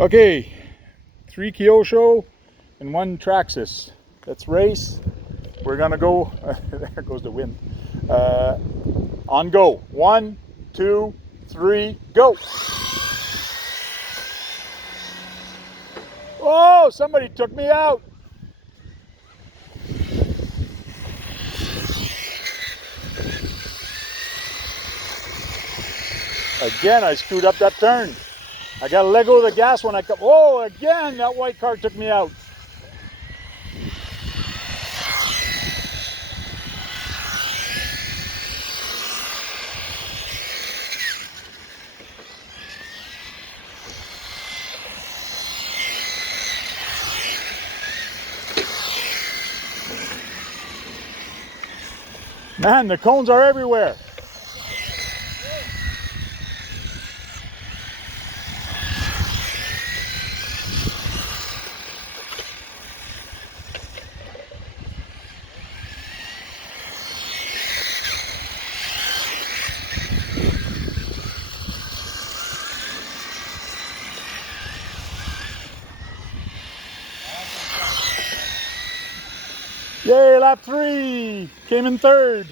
Okay, 3 Kyosho and 1 Traxxas. Let's race. We're gonna go, there goes the wind. On go. 1, 2, 3, go. Oh, somebody took me out. Again, I screwed up that turn. I got to let go of the gas when I come. Oh, again, that white car took me out. Man, the cones are everywhere. Yay, lap 3. Came in 3rd.